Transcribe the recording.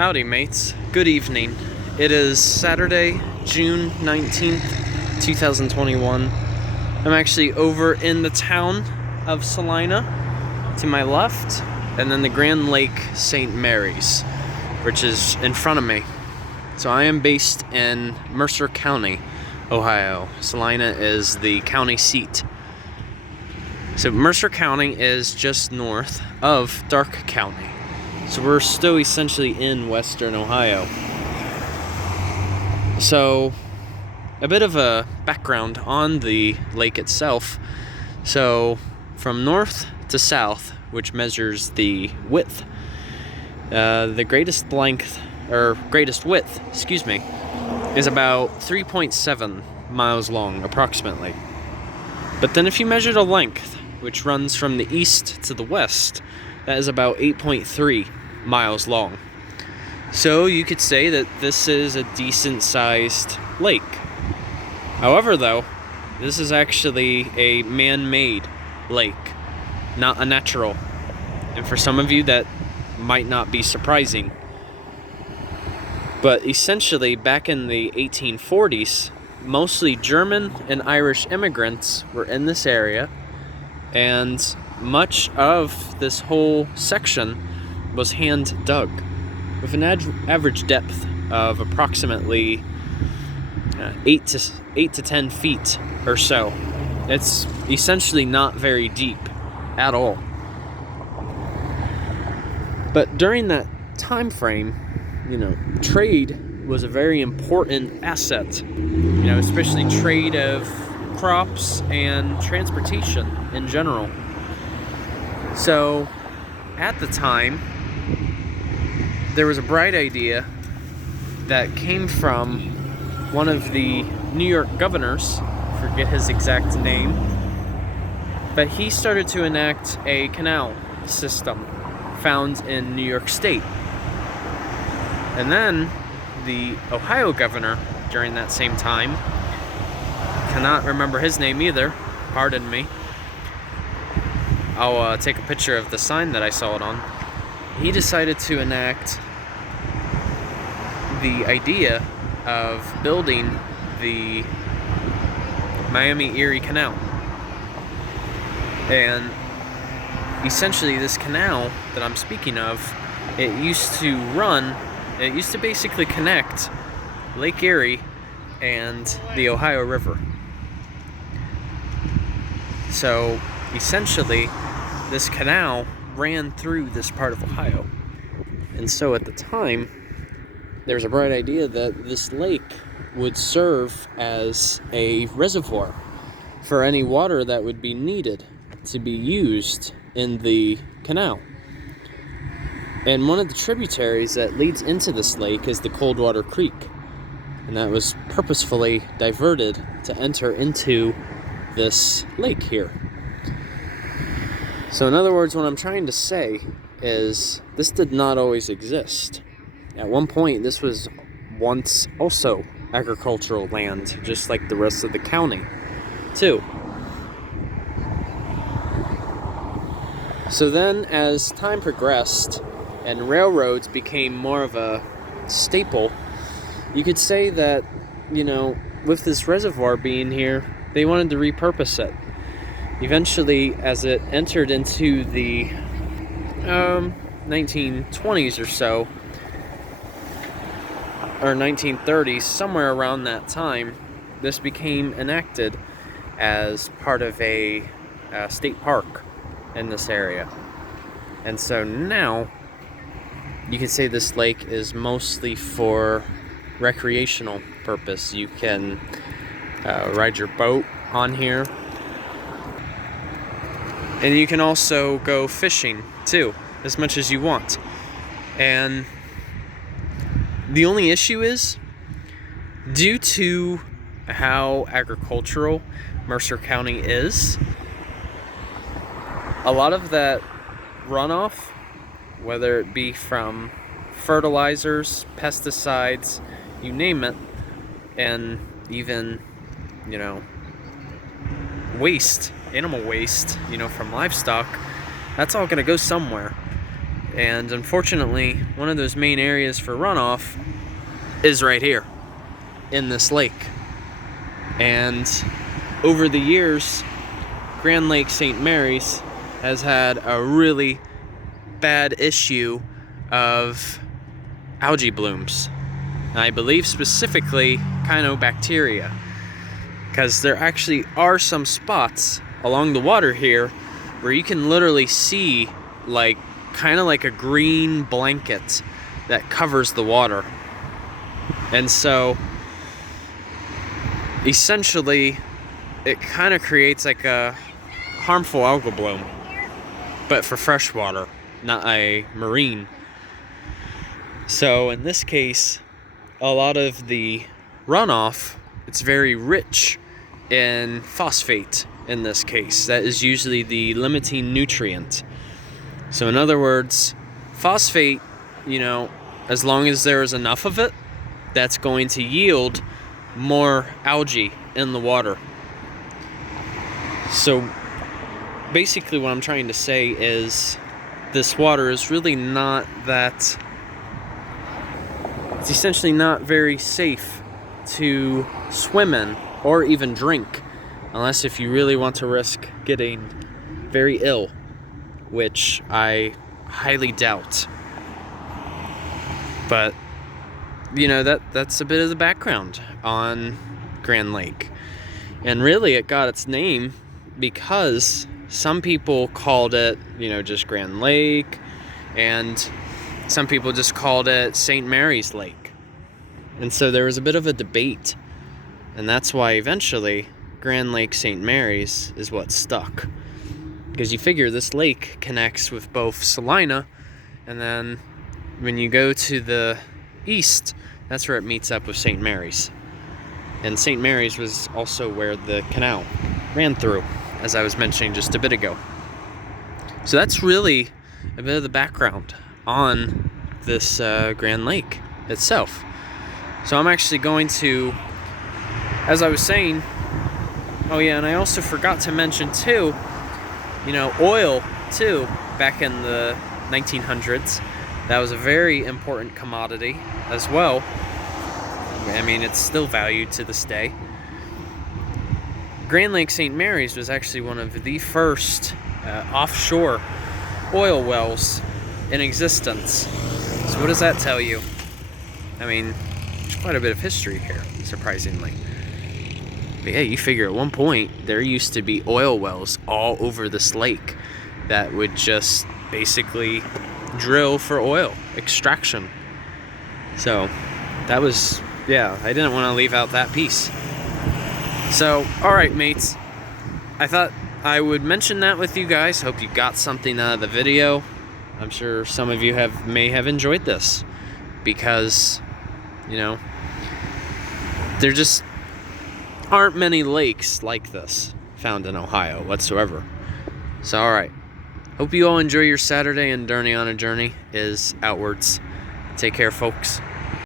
Howdy, mates. Good evening. It is Saturday, June 19th, 2021. I'm actually over in the town of Celina to my left, and then the Grand Lake St. Mary's, which is in front of me. So I am based in Mercer County, Ohio. Celina is the county seat. So Mercer County is just north of Dark County. So we're still essentially in western Ohio. So a bit of a background on the lake itself. So from north to south, which measures the width, the greatest width, is about 3.7 miles long, approximately. But then if you measure the length, which runs from the east to the west, that is about 8.3 miles long. So you could say that this is a decent sized lake. However, though, this is actually a man-made lake, not a natural. And for some of you that might not be surprising. But essentially, back in the 1840s, mostly German and Irish immigrants were in this area, and much of this whole section was hand dug with an average depth of approximately 8 to 10 feet or so. It's essentially not very deep at all. But during that time frame, trade was a very important asset, especially trade of crops and transportation in general. So at the time, there was a bright idea that came from one of the New York governors, forget his exact name, but he started to enact a canal system found in New York State. And then the Ohio governor during that same time, cannot remember his name either, pardon me. I'll take a picture of the sign that I saw it on. He decided to enact the idea of building the Miami-Erie Canal. And essentially this canal that I'm speaking of, it used to basically connect Lake Erie and the Ohio River. So essentially, this canal ran through this part of Ohio. And so at the time, there was a bright idea that this lake would serve as a reservoir for any water that would be needed to be used in the canal. And one of the tributaries that leads into this lake is the Coldwater Creek. And that was purposefully diverted to enter into this lake here. So in other words, what I'm trying to say is this did not always exist. At one point, this was once also agricultural land, just like the rest of the county, too. So then, as time progressed and railroads became more of a staple, you could say that, with this reservoir being here, they wanted to repurpose it. Eventually, as it entered into the 1920s or so, or 1930s, somewhere around that time, this became enacted as part of a state park in this area. And so now, you could say this lake is mostly for recreational purpose. You can ride your boat on here. And you can also go fishing, too, as much as you want. And the only issue is, due to how agricultural Mercer County is, a lot of that runoff, whether it be from fertilizers, pesticides, you name it, and even, waste, animal waste, from livestock, that's all going to go somewhere. And unfortunately, one of those main areas for runoff is right here in this lake. And over the years, Grand Lake St. Mary's has had a really bad issue of algae blooms. I believe specifically cyanobacteria, because there actually are some spots along the water here where you can literally see like kind of like a green blanket that covers the water. And so essentially it kind of creates like a harmful algal bloom, but for freshwater, not a marine. So in this case, a lot of the runoff, it's very rich in phosphate in this case. That is usually the limiting nutrient. So in other words, phosphate, as long as there is enough of it, that's going to yield more algae in the water. So basically what I'm trying to say is this water is really not that, it's essentially not very safe to swim in or even drink, unless if you really want to risk getting very ill, which I highly doubt. But that's a bit of the background on Grand Lake. And really it got its name because some people called it, just Grand Lake, and some people just called it St. Mary's Lake. And so there was a bit of a debate, and that's why eventually Grand Lake St. Mary's is what stuck. Because you figure this lake connects with both Celina, and then when you go to the east, that's where it meets up with St. Mary's. And St. Mary's was also where the canal ran through, as I was mentioning just a bit ago. So that's really a bit of the background on this Grand Lake itself. So I'm actually going to, as I was saying, oh yeah, and I also forgot to mention too, oil too, back in the 1900s, that was a very important commodity as well. I mean, it's still valued to this day. Grand Lake St. Mary's was actually one of the first offshore oil wells in existence. So what does that tell you? I mean, there's quite a bit of history here, surprisingly. But yeah, you figure at one point there used to be oil wells all over this lake that would just basically drill for oil extraction. So that was, yeah, I didn't want to leave out that piece. So, alright mates, I thought I would mention that with you guys. Hope you got something out of the video. I'm sure some of you may have enjoyed this, because, there just aren't many lakes like this found in Ohio whatsoever. So, alright. Hope you all enjoy your Saturday, and Journey on a Journey is outwards. Take care, folks.